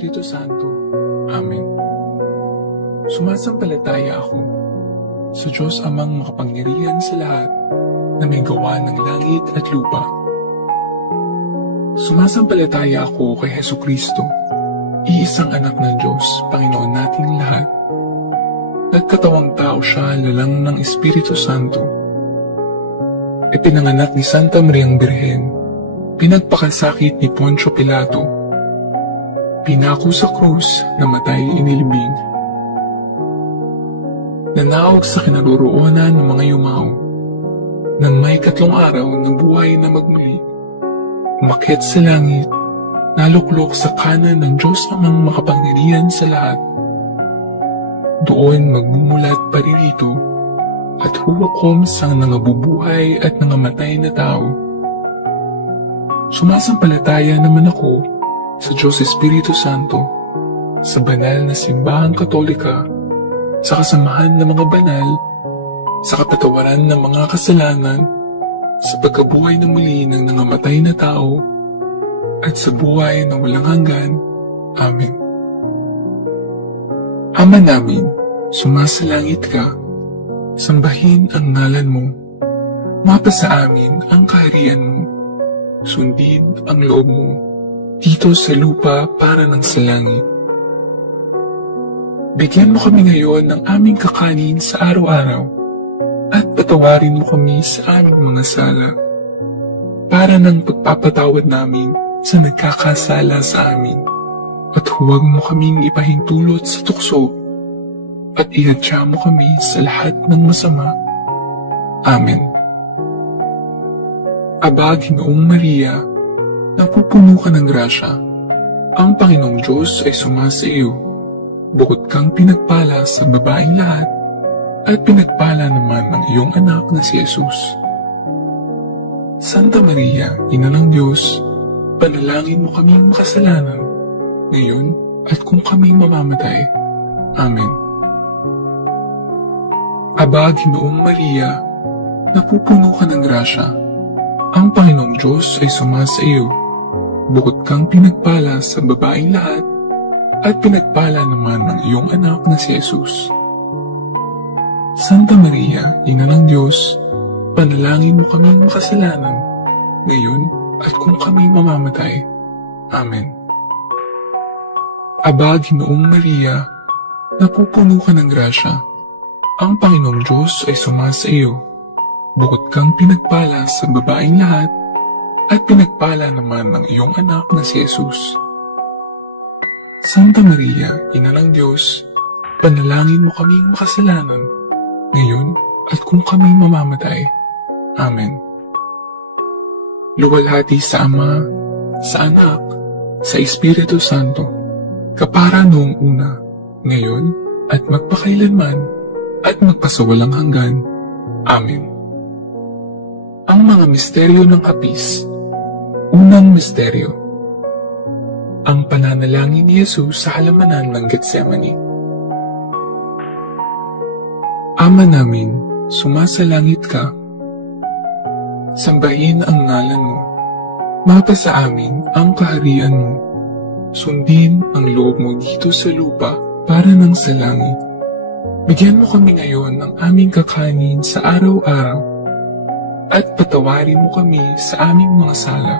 Espiritu Santo. Amen. Sumasampalataya ako sa Diyos Amang makapangyarihan sa lahat na may gawa ng langit at lupa. Sumasampalataya ako kay Hesukristo, iisang anak ng Diyos, Panginoon nating lahat. Nagkatawang tao siya lalang ng Espiritu Santo. Ipinanganak ni Santa Mariang Birhen, pinagpakasakit ni Poncio Pilato, pinako sa krus, namatay inilibing. Nanaog sa kinaroroonan ng mga yumao, nang may 3 araw ng buhay na magmuli, umakyat sa langit, naluklok sa kanan ng Diyos Amang makapangyarihan sa lahat. Doon magmumulat paririto at huwakom sa nangabubuhay at nangamatay na tao. Sumasampalataya naman ako sa Diyos Espiritu Santo, sa banal na simbahang katolika, sa kasamahan ng mga banal, sa kapatawaran ng mga kasalanan, sa pagkabuhay na muli ng nangamatay na tao, at sa buhay na walang hanggan. Amen. Ama namin, sumasalangit ka, sambahin ang ngalan mo, mapasa amin ang kaharian mo, sundin ang loob mo, dito sa lupa para ng sa langit. Bigyan mo kami ngayon ng aming kakanin sa araw-araw at patawarin mo kami sa aming mga sala para ng pagpapatawad namin sa nagkakasala sa amin. At huwag mo kaming ipahintulot sa tukso at ihadya mo kami sa lahat ng masama. Amen. Aba, Ginoong Maria, napupuno ka ng grasya. Ang Panginoong Diyos ay sumasa iyo. Bukod kang pinagpala sa babaeng lahat, at pinagpala naman ng iyong anak na si Jesus. Santa Maria, Ina ng Diyos, panalangin mo kaming makasalanan, ngayon at kung kami mamamatay. Amen. Aba, Ginoong Maria, napupuno ka ng grasya. Ang Panginoong Diyos ay sumasa iyo. Bukod kang pinagpala sa babaeng lahat, at pinagpala naman ng iyong anak na si Jesus. Santa Maria, Ina ng Diyos, panalangin mo kaming makasalanan, ngayon at kung kami mamamatay. Amen. Aba, Ginoong Maria, napupuno ka ng grasya. Ang Panginoong Diyos ay sumasa iyo. Bukod kang pinagpala sa babaeng lahat, at pinagpala naman ng iyong anak na si Jesus. Santa Maria, Ina ng Diyos, panalangin mo kaming makasalanan, ngayon at kung kami mamamatay. Amen. Luwalhati sa Ama, sa Anak, sa Espiritu Santo, kapara noong una, ngayon at magpakailanman, at magpasawalang hanggan. Amen. Ang mga misteryo ng Hapis. Unang misteryo, ang pananalangin ni Jesus sa halamanan ng Getsemani. Ama namin, sumasalangit ka. Sambahin ang ngalan mo. Mapasa amin ang kaharian mo. Sundin ang loob mo dito sa lupa para ng sa langit. Bigyan mo kami ngayon ng aming kakanin sa araw-araw at patawarin mo kami sa aming mga sala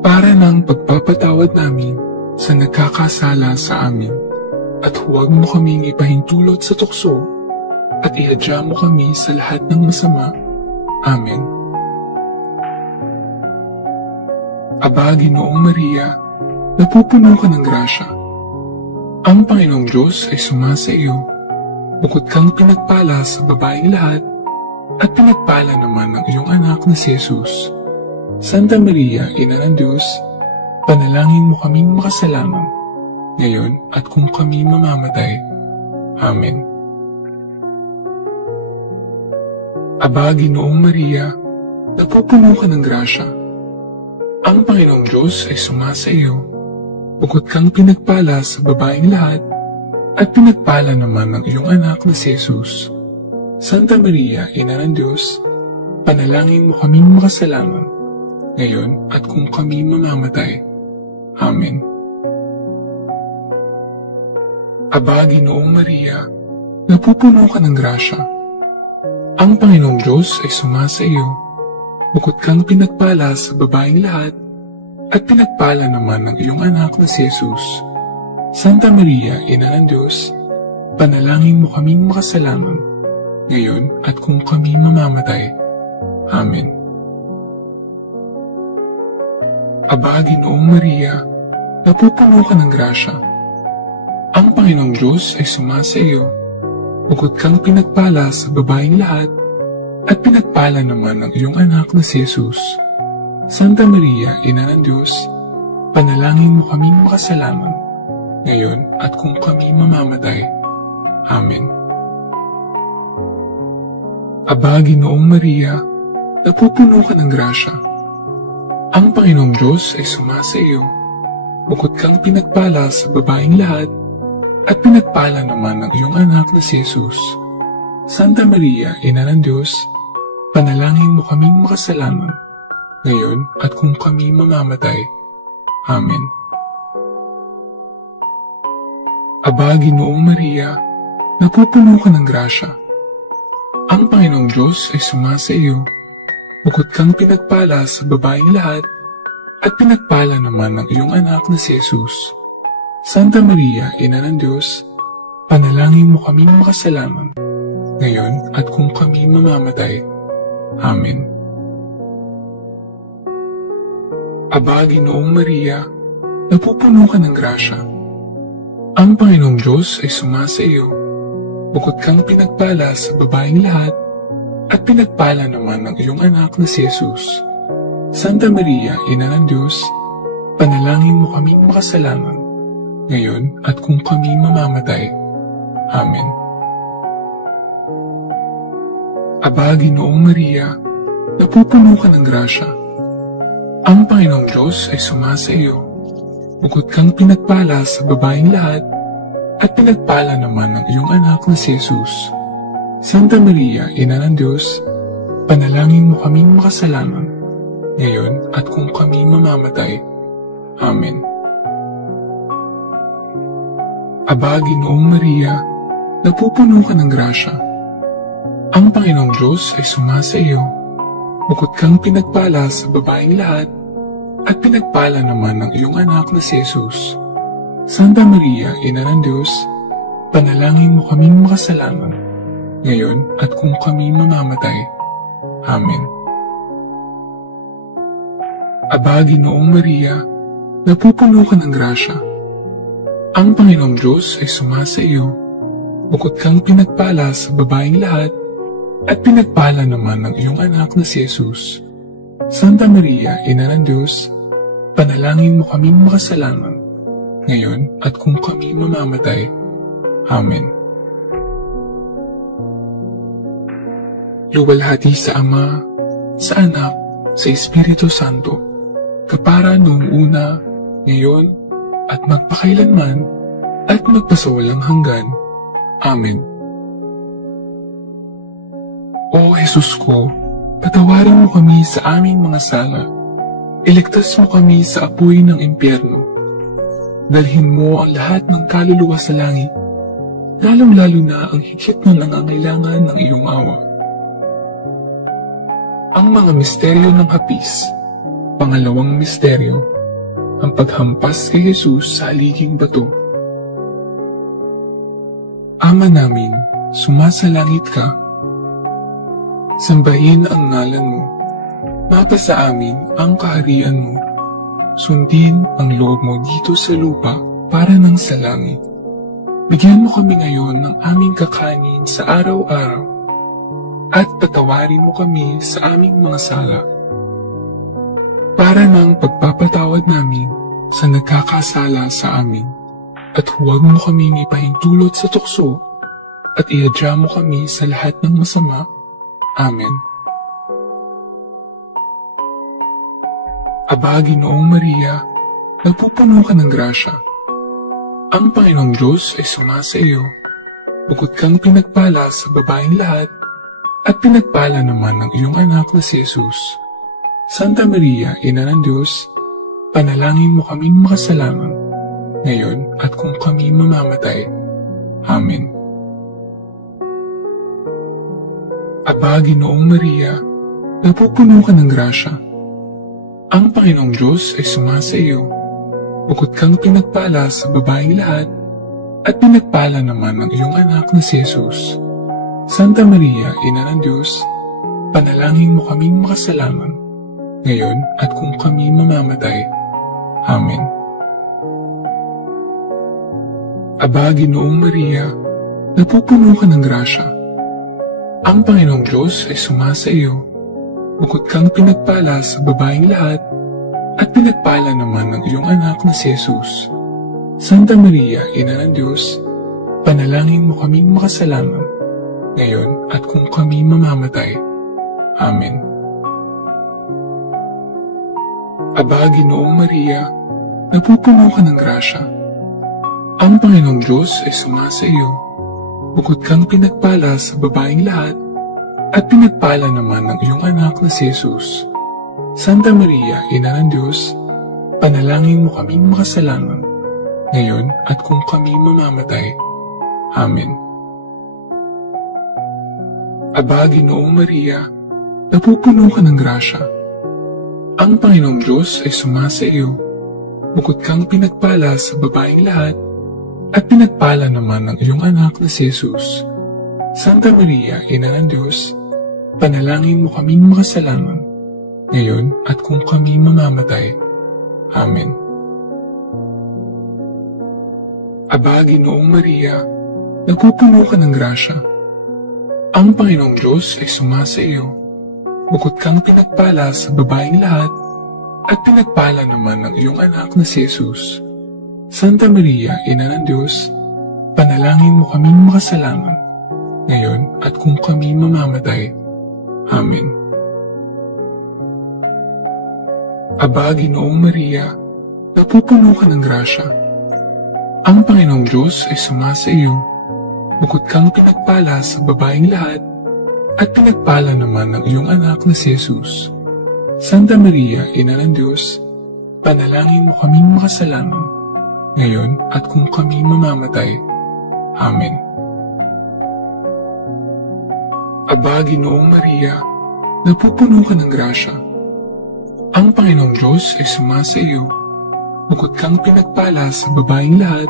para ng pagpapatawad namin sa nagkakasala sa amin, at huwag mo kaming ipahintulot sa tukso at ihadya mo kami sa lahat ng masama. Amen. Aba, Ginoong Maria, napupuno ka ng grasya. Ang Panginoong Diyos ay sumasa iyo. Bukod kang pinagpala sa babaeng lahat, at pinagpala naman ng iyong anak na si Jesus. Santa Maria, Ina ng Diyos, panalangin mo kaming makasalanan, ngayon at kung kami mamamatay. Amen. Aba, Ginoong Maria, napupuno ka ng grasya. Ang Panginoong Diyos ay sumasa iyo. Bukod kang pinagpala sa babaeng lahat, at pinagpala naman ng iyong anak na si Jesus. Santa Maria, Ina ng Diyos, panalangin mo kaming makasalanan, ngayon at kung kami mamamatay. Amen. Aba, Ginoong Maria, napupuno ka ng grasya. Ang Panginoong Diyos ay sumasa iyo. Bukod kang pinagpala sa babaeng lahat, at pinagpala naman ng iyong anak na si Jesus. Santa Maria, Ina ng Diyos, panalangin mo kaming makasalanan, ngayon at kung kami mamamatay. Amen. Aba, Ginoong Maria, napupuno ka ng grasya. Ang Panginoong Diyos ay sumasa iyo. Bukod kang pinagpala sa babaeng lahat, at pinagpala naman ng iyong anak na si Jesus. Santa Maria, Ina ng Diyos, panalangin mo kaming makasalanan, ngayon at kung kami mamamatay. Amen. Aba, Ginoong Maria, napupuno ka ng grasya. Ang Panginoong Diyos ay sumasa iyo. Bukod kang pinagpala sa babaeng lahat, at pinagpala naman ng iyong anak na si Jesus. Santa Maria, Ina ng Diyos, panalangin mo kaming makasalanan, ngayon at kung kami mamamatay. Amen. Aba, Ginoong Maria, napupuno ka ng grasya. Ang Panginoong Diyos ay sumasa iyo. Bukod kang pinagpala sa babaeng lahat, at pinagpala naman ng iyong anak na si Jesus. Santa Maria, Ina ng Diyos, panalangin mo kaming makasalanan, ngayon at kung kami mamamatay. Amen. Aba, Ginoong Maria, napupuno ka ng grasya. Ang Panginoong Diyos ay sumasa iyo. Bukod kang pinagpala sa babaeng lahat, at pinagpala naman ng iyong anak na si Jesus. Santa Maria, Ina ng Diyos, panalangin mo kaming makasalanan, ngayon at kung kami mamamatay. Amen. Aba, Ginoong Maria, napupuno ka ng grasya. Ang Panginoong Diyos ay sumasa iyo. Bukod kang pinagpala sa babaeng lahat, at pinagpala naman ng iyong anak na si Jesus. Santa Maria, Ina ng Diyos, panalangin mo kaming makasalanan, ngayon at kung kami mamamatay. Amen. Aba, Ginoong Maria, napupuno ka ng grasya. Ang Panginoong Diyos ay sumasa iyo. Bukod kang pinagpala sa babaeng lahat, at pinagpala naman ng iyong anak na si Jesus. Santa Maria, Ina ng Diyos, panalangin mo kaming makasalanan, ngayon at kung kami mamamatay. Amen. Aba, Ginoong Maria, napupuno ka ng grasya. Ang Panginoong Diyos ay sumasa iyo. Bukod kang pinagpala sa babaeng lahat, at pinagpala naman ng iyong anak na si Jesus. Santa Maria, Ina ng Diyos, panalangin mo kaming makasalanan, ngayon at kung kami mamamatay. Amen. Luwalhati sa Ama, sa Anak, sa Espiritu Santo, kapara noong una, ngayon, at magpakailanman, at magpasawalang hanggan. Amen. O Jesus ko, patawarin mo kami sa aming mga sala. Iligtas mo kami sa apoy ng impyerno. Dalhin mo ang lahat ng kaluluwa sa langit, lalong-lalo na ang higit na nangangailangan ng iyong awa. Ang mga misteryo ng hapis. Pangalawang misteryo, ang paghampas kay Jesus sa haliging bato. Ama namin, sumasalangit ka. Sambahin ang ngalan mo. Mapasa amin ang kaharian mo. Sundin ang loob mo dito sa lupa para nang sa langit. Bigyan mo kami ngayon ng aming kakanin sa araw-araw, at patawarin mo kami sa aming mga sala, para ng pagpapatawad namin sa nagkakasala sa amin, at huwag mo kaming ipahintulot sa tukso, at ihadya mo kami sa lahat ng masama. Amen. Aba, Ginoong Maria, napupuno ka ng grasya. Ang Panginoong Diyos ay sumasa iyo. Bukod kang pinagpala sa babaeng lahat, at pinagpala naman ng iyong anak na si Jesus. Santa Maria, Ina ng Diyos, panalangin mo kaming makasalanan, ngayon at kung kami mamamatay. Amen. Aba, Ginoong Maria, napupuno ka ng grasya. Ang Panginoong Diyos ay sumasa iyo. Bukod kang pinagpala sa babaeng lahat, at pinagpala naman ang iyong anak na si Jesus. Santa Maria, Ina ng Diyos, panalangin mo kaming makasalanan, ngayon at kung kami mamamatay. Amen. Aba, Ginoong Maria, napupuno ka ng grasya. Ang Panginoong Diyos ay sumasa iyo. Bukod kang pinagpala sa babaeng lahat, at pinagpala naman ang iyong anak na si Jesus. Santa Maria, Ina ng Diyos, panalangin mo kaming makasalanan, ngayon at kung kami mamamatay. Amen. Aba, Ginoong Maria, napupuno ka ng grasya. Ang Panginoong Diyos ay sumasa iyo. Bukod kang pinagpala sa babaeng lahat, at pinagpala naman ang iyong anak na si Jesus. Santa Maria, Ina ng Diyos, panalangin mo kaming makasalanan, ngayon at kung kami mamamatay. Amen. Aba, Ginoong Maria, napupuno ka ng grasya. Ang Panginoong Diyos ay sumasa iyo. Bukod kang pinagpala sa babaeng lahat, at pinagpala naman ang iyong anak na si Jesus. Santa Maria, Ina ng Diyos, panalangin mo kaming makasalanan, ngayon at kung kami mamamatay. Amen. Aba, Ginoong Maria, napupuno ka ng grasya. Ang Panginoong Diyos ay sumasa iyo. Bukod kang pinagpala sa babaeng lahat, at pinagpala naman ang iyong anak na si Jesus. Santa Maria, Ina ng Diyos, panalangin mo kaming makasalanan, ngayon at kung kami mamamatay. Amen. Aba, Ginoong Maria, napupuno ka ng grasya. Ang Panginoong Diyos ay sumasa iyo. Bukod kang pinagpala sa babaeng lahat, at pinagpala naman ang iyong anak na si Jesus. Santa Maria, Ina ng Diyos, panalangin mo kaming makasalanan, ngayon at kung kami mamamatay. Amen. Aba, Ginoong Maria, napupuno ka ng grasya. Ang Panginoong Diyos ay sumasa iyo. Bukod kang pinagpala sa babaeng lahat,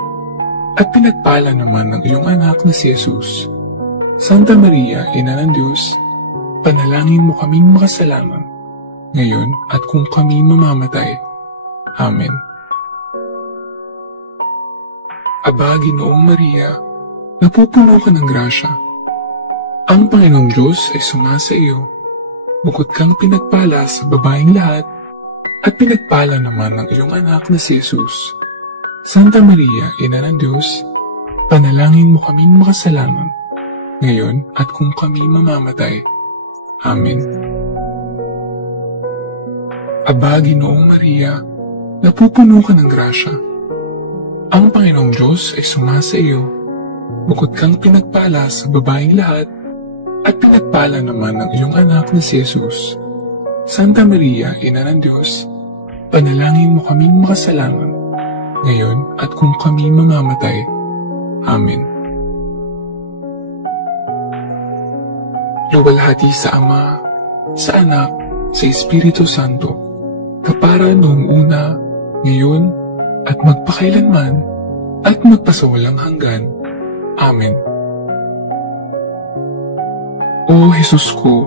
at pinagpala naman ang iyong anak na si Jesus. Santa Maria, Ina ng Diyos, panalangin mo kaming makasalanan, ngayon at kung kami mamamatay. Amen. Aba, Ginoong Maria, napupuno ka ng grasya. Ang Panginoong Diyos ay sumasa iyo. Bukod kang pinagpala sa babaeng lahat, at pinagpala naman ang iyong anak na si Jesus. Santa Maria, Ina ng Diyos, panalangin mo kaming makasalanan, ngayon at kung kami mamamatay. Amen. Aba, Ginoong Maria, napupuno ka ng grasya. Ang Panginoong Diyos ay sumasa iyo. Bukod kang pinagpala sa babaeng lahat, at pinagpala naman ang iyong anak na si Jesus. Santa Maria, Ina ng Diyos, panalangin mo kaming makasalanan, ngayon at kung kami mamamatay. Amen. Luwalhati sa Ama, sa Anak, sa Espiritu Santo, kapara noong una, ngayon, at magpakailanman, at magpasawalang hanggan. Amen. O Jesus ko,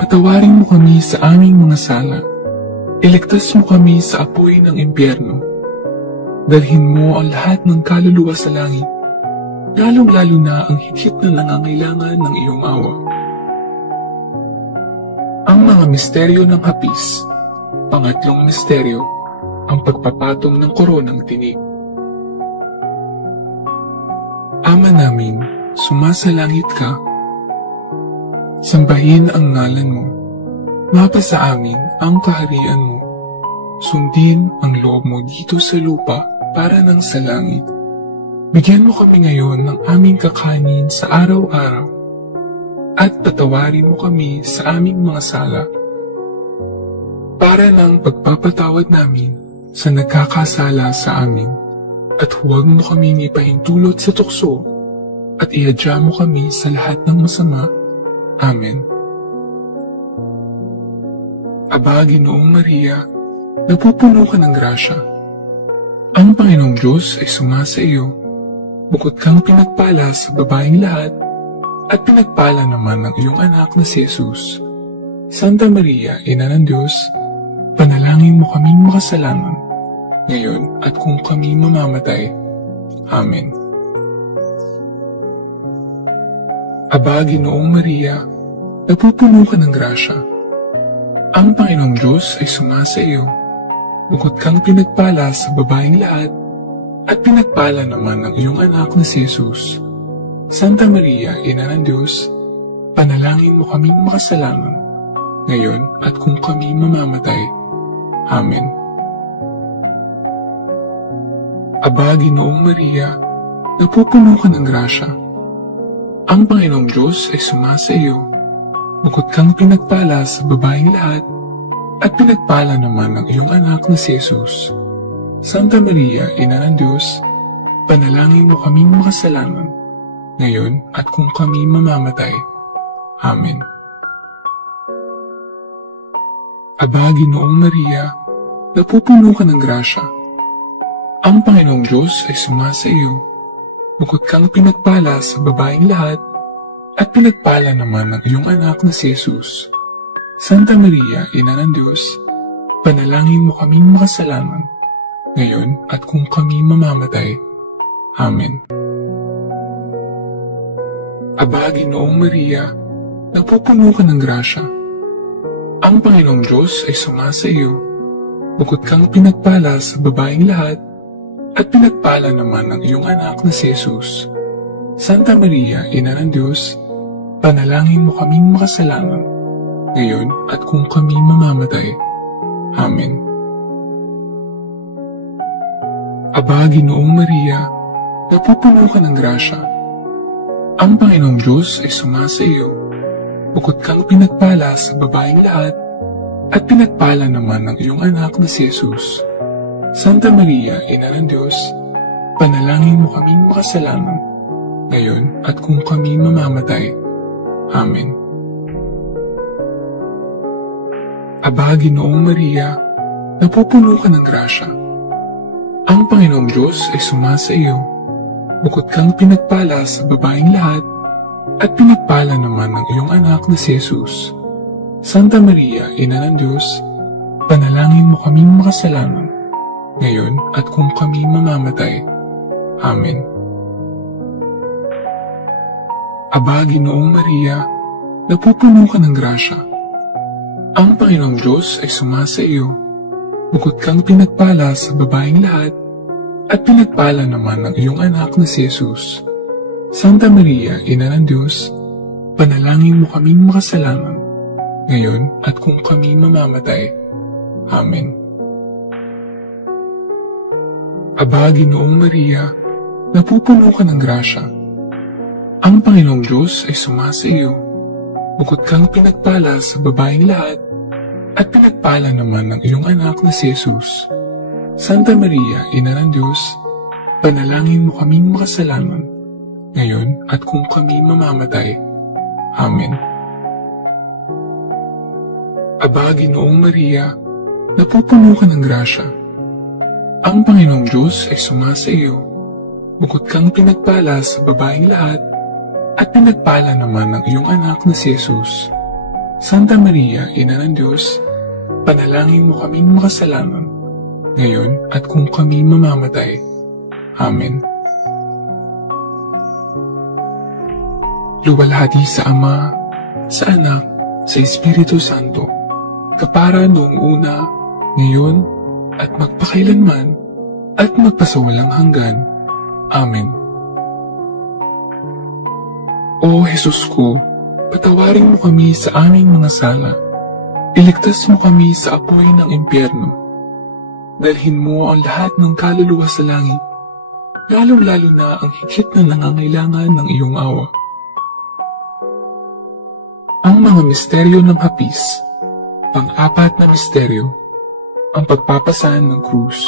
patawarin mo kami sa aming mga sala. Iligtas mo kami sa apoy ng impyerno. Dalhin mo ang lahat ng kaluluwa sa langit, lalong-lalo na ang higit na nangangailangan ng iyong awa. Ang mga misteryo ng hapis. Pangatlong misteryo, ang pagpapatong ng koronang tinik. Ama namin, sumasalangit ka. Sambahin ang ngalan mo. Mapasa amin ang kaharian mo. Sundin ang loob mo dito sa lupa para nang sa langit. Bigyan mo kami ngayon ng aming kakanin sa araw-araw. At patawarin mo kami sa aming mga sala. Para nang pagpapatawad namin sa nagkakasala sa amin, at huwag mo kaming ipahintulot sa tukso, at ihadya mo kami sa lahat ng masama. Amen. Aba, Ginoong Maria, napupuno ka ng grasya. Ang Panginoong Diyos ay sumasa iyo. Bukod kang pinagpala sa babaeng lahat, at pinagpala naman ng iyong anak na si Jesus. Santa Maria, Ina ng Diyos, panalangin mo kaming makasalanan, ngayon at kung kami mamamatay. Amen. Aba, Ginoong Maria, napupuno ka ng grasya. Ang Panginoong Diyos ay sumasa iyo. Bukod kang pinagpala sa babaeng lahat, at pinagpala naman ng iyong anak na si Jesus. Santa Maria, Ina ng Diyos, panalangin mo kaming makasalanan, ngayon at kung kami mamamatay. Amen. Aba, Ginoong Maria, napupuno ka ng grasya. Ang Panginoong Diyos ay sumasa iyo. Bukod kang pinagpala sa babaeng lahat, at pinagpala naman ng iyong anak na si Jesus. Santa Maria, Ina ng Diyos, panalangin mo kaming makasalanan, ngayon at kung kami mamamatay. Amen. Aba, Ginoong Maria, napupuno ka ng grasya. Ang Panginoong Diyos ay sumasa iyo. Bukod kang pinagpala sa babaeng lahat, at pinagpala naman ng iyong anak na si Jesus. Santa Maria, Ina ng Diyos, panalangin mo kaming makasalanan, ngayon at kung kami mamamatay. Amen. Aba, Ginoong Maria, napupuno ka ng grasya. Ang Panginoong Diyos ay sumasa iyo. Bukod kang pinagpala sa babaeng lahat, at pinagpala naman ng iyong anak na si Jesus. Santa Maria, Ina ng Diyos, panalangin mo kaming makasalanan, ngayon at kung kami mamamatay. Amen. Aba, Ginoong Maria, napupuno ka ng grasya. Ang Panginoong Diyos ay sumasa iyo. Bukod kang pinagpala sa babaeng lahat, at pinagpala naman ng iyong anak na si Jesus. Santa Maria, Ina ng Diyos, panalangin mo kaming makasalanan, ngayon at kung kami mamamatay. Amen. Aba, Ginoong Maria, napupuno ka ng grasya. Ang Panginoong Diyos ay sumasa iyo. Bukod kang pinagpala sa babaeng lahat, at pinagpala naman ng iyong anak na si Jesus. Santa Maria, Ina ng Diyos, panalangin mo kaming makasalanan, ngayon at kung kami mamamatay. Amen. Aba, Ginoong Maria, napupuno ka ng grasya. Ang Panginoong Diyos ay sumasa iyo. Bukod kang pinagpala sa babaeng lahat, at pinagpala naman ng iyong anak na si Jesus. Santa Maria, Ina ng Diyos, panalangin mo kaming makasalanan, ngayon at kung kami mamamatay. Amen. Aba, Ginoong Maria, napupuno ka ng grasya. Ang Panginoong Diyos ay sumasa iyo. Bukod kang pinagpala sa babaeng lahat, at pinagpala naman ng iyong anak na si Jesus. Santa Maria, Ina ng Diyos, panalangin mo kaming makasalanan, ngayon at kung kami mamamatay. Amen. Aba, Ginoong Maria, napupuno ka ng grasya. Ang Panginoong Diyos ay sumasa iyo. Bukod kang pinagpala sa babaeng lahat, at pinagpala naman ng iyong anak na si Jesus. Santa Maria, Ina ng Diyos, panalangin mo kaming makasalanan, ngayon at kung kami mamamatay. Amen. Luwalhati sa Ama, sa Anak, sa Espiritu Santo, kapara noong una, ngayon, at magpakailanman, at magpasawalang hanggan. Amen. O Jesus ko, patawarin mo kami sa aming mga sala. Iligtas mo kami sa apoy ng impyerno. Dalhin mo ang lahat ng kaluluwa sa langit, lalong-lalo na ang higit na nangangailangan ng iyong awa. Ang mga misteryo ng hapis. Pang-apat na misteryo, ang pagpapasan ng krus.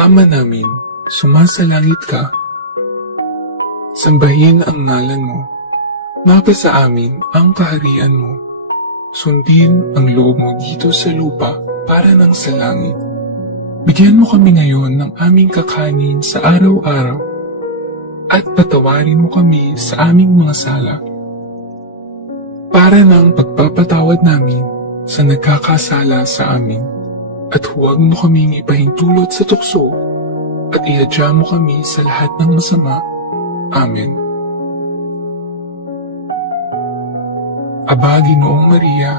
Ama namin, sumasalangit ka, Sambahin ang ngalan mo. Mapasa amin ang kaharian mo. Sundin ang loob mo dito sa lupa para ng sa langit. Bigyan mo kami ngayon ng aming kakanin sa araw-araw at patawarin mo kami sa aming mga sala para ng pagpapatawad namin sa nagkakasala sa amin, at huwag mo kaming ipahintulot sa tukso at ihadya mo kami sa lahat ng masama. Amen. Aba, Ginoong Maria,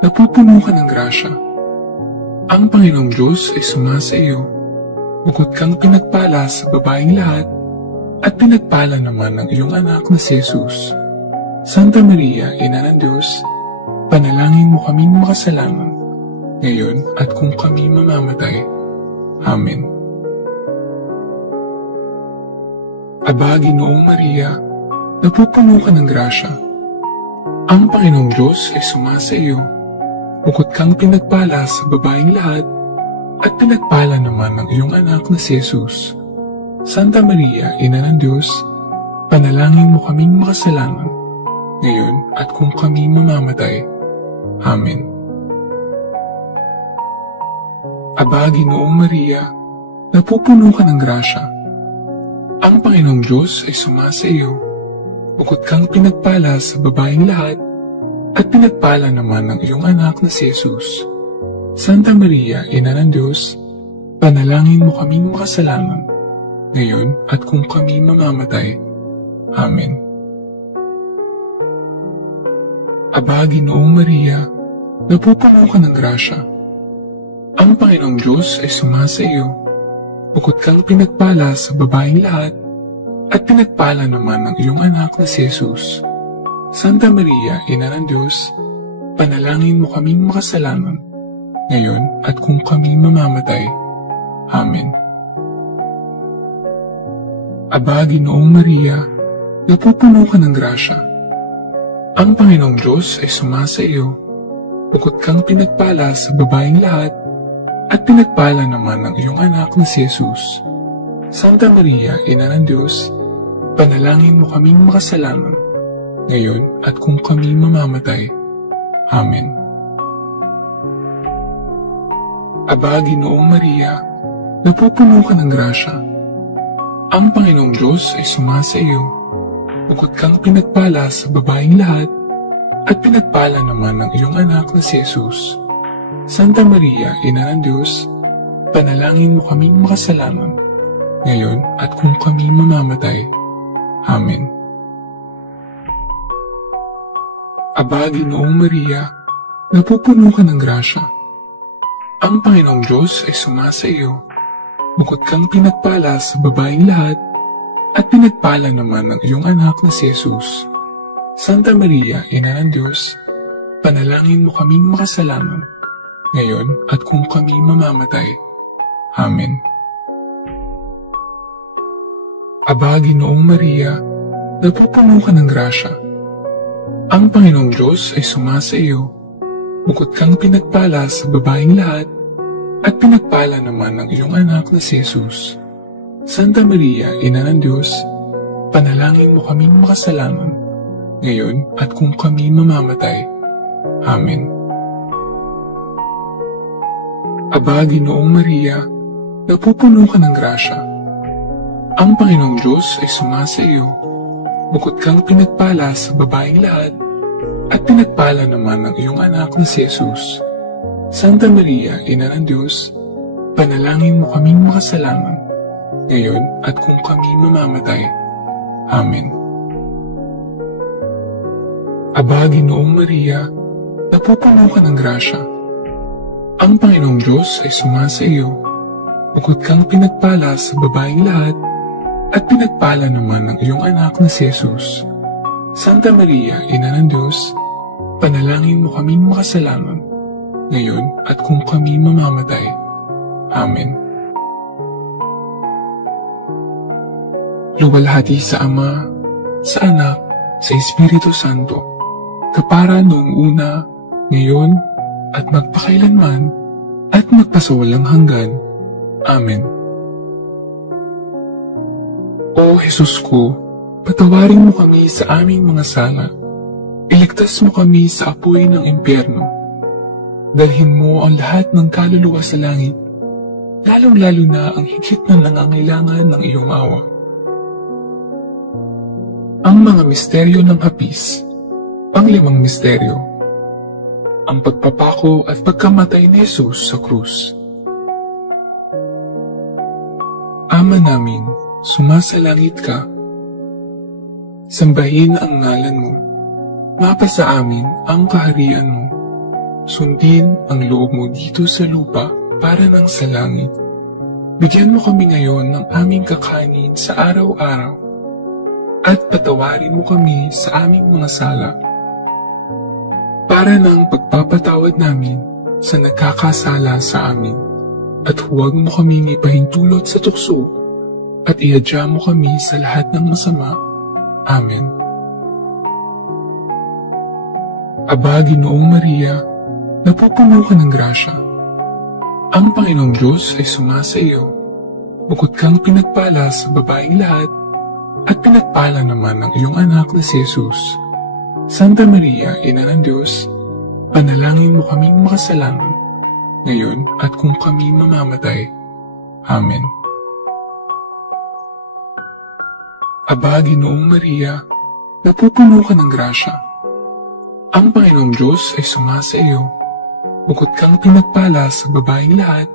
napupuno ka ng grasya. Ang Panginoong Diyos ay sumasa iyo. Bukod kang pinagpala sa babaeng lahat, at pinagpala naman ng iyong anak na si Jesus. Santa Maria, Ina ng Diyos, panalangin mo kaming makasalanan, ngayon at kung kami mamamatay. Amen. Aba, Ginoong Maria, napupuno ka ng grasya. Ang Panginoong Diyos ay sumasa iyo. Bukod kang pinagpala sa babaeng lahat, at pinagpala naman ng iyong anak na si Jesus. Santa Maria, Ina ng Diyos, panalangin mo kaming makasalanan, ngayon at kung kami mamamatay. Amen. Aba, Ginoong Maria, napupuno ka ng grasya. Ang Panginoong Diyos ay sumasa iyo. Bukod kang pinagpala sa babaeng lahat, at pinagpala naman ng iyong anak na si Jesus. Santa Maria, Ina ng Diyos, panalangin mo kaming makasalanan, ngayon at kung kami mamamatay. Amen. Aba, Ginoong Maria, napupuno ka ng grasya. Ang Panginoong Diyos ay sumasa iyo. Bukod kang pinagpala sa babaeng lahat, at pinagpala naman ng iyong anak na si Jesus. Santa Maria, Ina ng Diyos, panalangin mo kaming makasalanan, ngayon at kung kami mamamatay. Amen. Aba, Ginoong Maria, napupuno ka ng grasya. Ang Panginoong Diyos ay sumasa iyo. Bukod kang pinagpala sa babaeng lahat, at pinagpala naman ng iyong anak na si Jesus. Santa Maria, Ina ng Diyos, panalangin mo kaming makasalanan, ngayon at kung kami mamamatay. Amen. Aba, Ginoong Maria, napupuno ka ng grasya. Ang Panginoong Diyos ay sumasa iyo. Bukod kang pinagpala sa babaeng lahat, at pinagpala naman ng iyong anak na si Jesus. Santa Maria, Ina ng Diyos, panalangin mo kaming makasalanan, ngayon at kung kami mamamatay. Amen. Aba, Ginoong Maria, napupuno ka ng grasya. Ang Panginoong Diyos ay sumasa iyo. Bukod kang pinagpala sa babaeng lahat, at pinagpala naman ng iyong anak na si Jesus. Santa Maria, Ina ng Diyos, panalangin mo kaming makasalanan, ngayon at kung kami mamamatay. Amen. Aba, Ginoong Maria, napupuno ka ng grasya. Ang Panginoong Diyos ay sumasa iyo. Bukod kang pinagpala sa babaeng lahat, at pinagpala naman ng iyong anak na si Jesus. Santa Maria, Ina ng Diyos, panalangin mo kaming makasalanan, ngayon at kung kami mamamatay. Amen. Aba, Ginoong Maria, napupuno ka ng grasya. Ang Panginoong Diyos ay sumasa iyo. Bukod kang pinagpala sa babaeng lahat, at pinagpala naman ng iyong anak na si Jesus. Santa Maria, Ina ng Diyos, panalangin mo kaming makasalanan, ngayon at kung kami mamamatay. Amen. Aba, Ginoong Maria, napupuno ka ng grasya. Ang Panginoong Diyos ay sumasa iyo. Bukod kang pinagpala sa babaeng lahat, at pinagpala naman ng iyong anak na si Jesus. Santa Maria, Ina ng Diyos, panalangin mo kaming makasalanan, ngayon at kung kami mamamatay. Amen. Luwalhati sa Ama, sa Anak, sa Espiritu Santo, kapara noong una, ngayon, at magpakailanman, at magpasawalang hanggan. Amen. O Jesus ko, patawarin mo kami sa aming mga sala. Iligtas mo kami sa apoy ng impyerno. Dalhin mo ang lahat ng kaluluwa sa langit, lalong-lalo na ang higit na nangangailangan ng iyong awa. Ang mga misteryo ng hapis. Panglimang misteryo. Ang pagpapako at pagkamatay ni Jesus sa krus. Ama namin, sumasalangit ka. Sambahin ang ngalan mo. Mapasa amin ang kaharian mo. Sundin ang loob mo dito sa lupa para nang sa langit. Bigyan mo kami ngayon ng aming kakanin sa araw-araw at patawarin mo kami sa aming mga sala para nang pagpapatawad namin sa nagkakasala sa amin. At huwag mo kaming ipahintulot sa tukso at ihadya mo kami sa lahat ng masama. Amen. Aba, Ginoong Maria, napupuno ka ng grasya. Ang Panginoong Diyos ay sumasa iyo. Bukod kang pinagpala sa babaeng lahat, at pinagpala naman ang iyong anak na si Jesus. Santa Maria, Ina ng Diyos, panalangin mo kaming makasalanan, ngayon at kung kami mamamatay. Amen. Aba, Ginoong Maria, napupuno ka ng grasya. Ang Panginoong Diyos ay sumasa iyo. Bukod kang pinagpala sa babaeng lahat,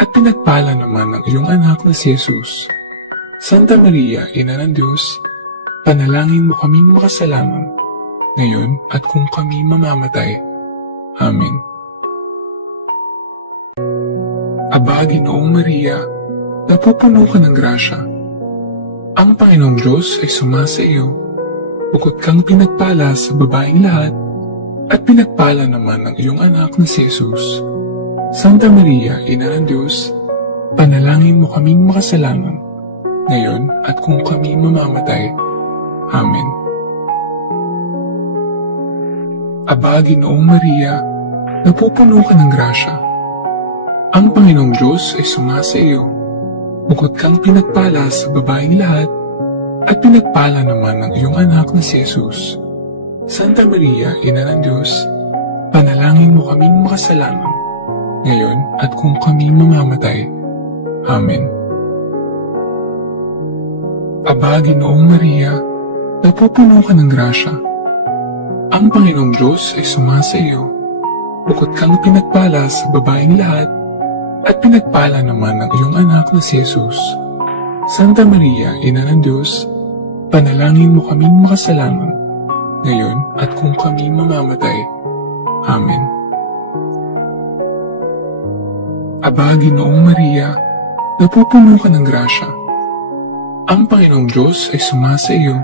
at pinagpala naman ang iyong anak na si Jesus. Santa Maria, Ina ng Diyos, panalangin mo kaming makasalanan, ngayon at kung kami mamamatay. Amen. Aba, Ginoong Maria, napupuno ka ng grasya. Ang Panginoong Diyos ay sumasa iyo. Bukod kang pinagpala sa babaeng lahat, at pinagpala naman ang iyong anak na si Jesus. Santa Maria, Ina ng Diyos, panalangin mo kaming makasalanan, ngayon at kung kami mamamatay. Amen. Aba, Ginoong Maria, napupuno ka ng grasya. Ang Panginoong Diyos ay sumasa iyo. Bukod kang pinagpala sa babaeng lahat, at pinagpala naman ang iyong anak na si Jesus. Santa Maria, Ina ng Diyos, panalangin mo kaming makasalanan, ngayon at kung kami mamamatay. Amen. Aba, Ginoong Maria, napupuno ka ng grasya. Ang Panginoong Diyos ay sumasa iyo. Bukod kang pinagpala sa babaeng lahat, at pinagpala naman ang iyong anak na si Jesus. Santa Maria, Ina ng Diyos, panalangin mo kaming makasalanan, ngayon at kung kami mamamatay. Amen. Aba, Ginoong Maria, napupuno ka ng grasya. Ang Panginoong Diyos ay sumasa iyo.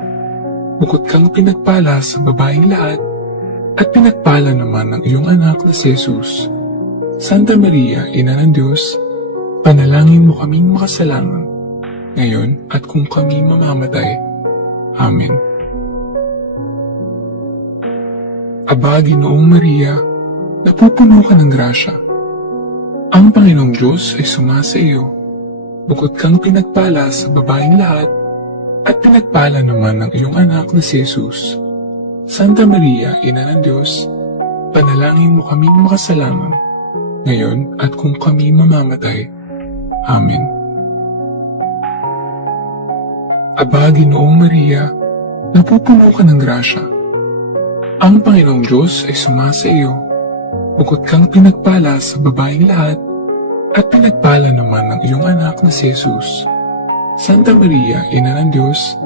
Bukod kang pinagpala sa babaeng lahat, at pinagpala naman ang iyong anak na si Jesus. Santa Maria, Ina ng Diyos, panalangin mo kaming makasalanan, ngayon at kung kami mamamatay. Amen. Aba, Ginoong Maria, napupuno ka ng grasya. Ang Panginoong Diyos ay sumasa iyo. Bukod kang pinagpala sa babaeng lahat, at pinagpala naman ang iyong anak na si Jesus. Santa Maria, Ina ng Diyos, panalangin mo kaming makasalanan, ngayon at kung kami mamamatay. Amen. Aba, Ginoong Maria, napupuno ka ng grasya. Ang Panginoong Diyos ay sumasa iyo. Bukod kang pinagpala sa babaeng lahat, at pinagpala naman ang iyong anak na si Jesus. Santa Maria, Ina ng Diyos,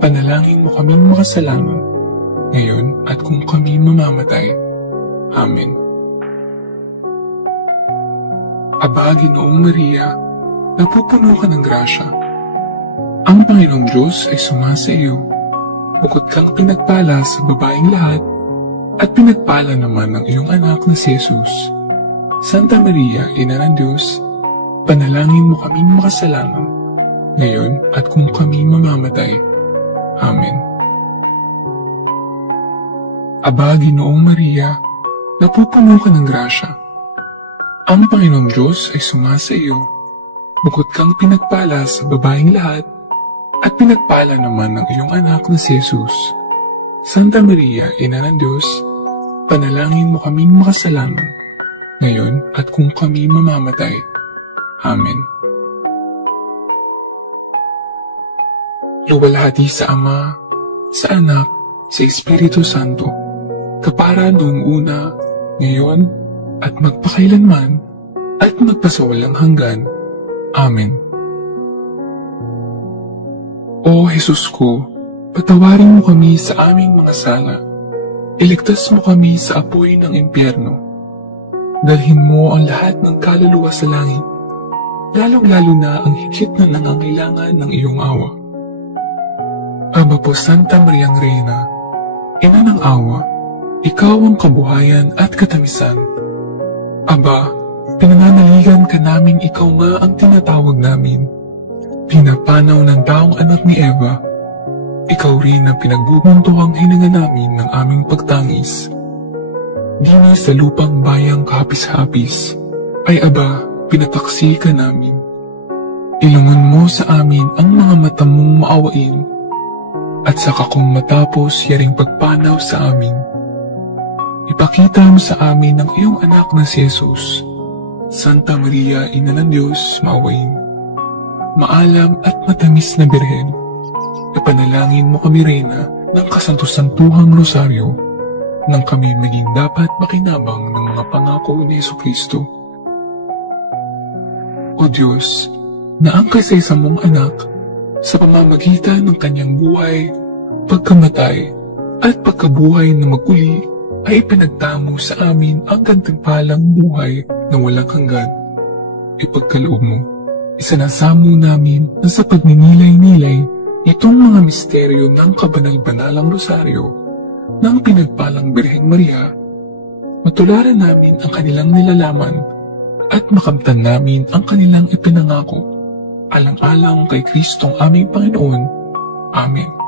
panalangin mo kaming makasalanan, ngayon at kung kami mamamatay. Amen. Aba, Ginoong Maria, napupuno ka ng grasya. Ang Panginoong Diyos ay sumasa iyo. Bukod kang pinagpala sa babaeng lahat, at pinagpala naman ang iyong anak na si Jesus. Santa Maria, Ina ng Diyos, panalangin mo kaming makasalanan, ngayon at kung kami mamamatay. Amen. Aba, Ginoong Maria, napupuno ka ng grasya. Ang Panginoong Diyos ay sumasa iyo. Bukod kang pinagpala sa babaeng lahat, at pinagpala naman ng iyong anak na si Jesus. Santa Maria, Ina ng Diyos, panalangin mo kaming makasalanan, ngayon at kung kami mamamatay. Amen. Luwalhati sa Ama, sa Anak, sa Espiritu Santo, kapara noong una, ngayon, at magpakailanman, at magpasawalang hanggan. Amen. O Jesus ko, patawarin mo kami sa aming mga sala. Iligtas mo kami sa apoy ng impyerno. Dalhin mo ang lahat ng kaluluwa sa langit, lalong-lalo na ang higit na nangangailangan ng iyong awa. Aba po Santa Mariang Reyna, Ina ng awa, ikaw ang kabuhayan at katamisan. Aba, pinananaligan ka namin ikaw nga ang tinatawag namin. Pinapanaw ng taong anak ni Eva, ikaw rin ang pinagbubuntuhang hininga namin ng aming pagtangis. Dini sa lupang bayang kahapis-hapis, ay aba, pinapaksi ka namin. Ilungon mo sa amin ang mga mata mong maawain, at saka kung matapos yaring pagpanaw sa amin, ipakita mo sa amin ang iyong anak na si Jesus. Santa Maria, Ina ng Diyos, maawain. Maalam at matamis na Birhen, ipanalangin mo kami, Reyna, ng kasanto-santuhang rosaryo, nang kami maging dapat makinabang ng mga pangako ni Jesucristo. O Diyos, na ang kasaysa mong anak, sa pamamagitan ng kanyang buhay, pagkamatay, at pagkabuhay na maguli, ay pinagtamo sa amin ang gantimpalang buhay na walang hanggan. Ipagkaloob mo, isanasamo namin na sa pagninilay-nilay itong mga misteryo ng kabanal-banalang rosaryo ng pinagpalang Birheng Maria, matularan namin ang kanilang nilalaman at makamtan namin ang kanilang ipinangako, alang-alang kay Kristong aming Panginoon. Amen.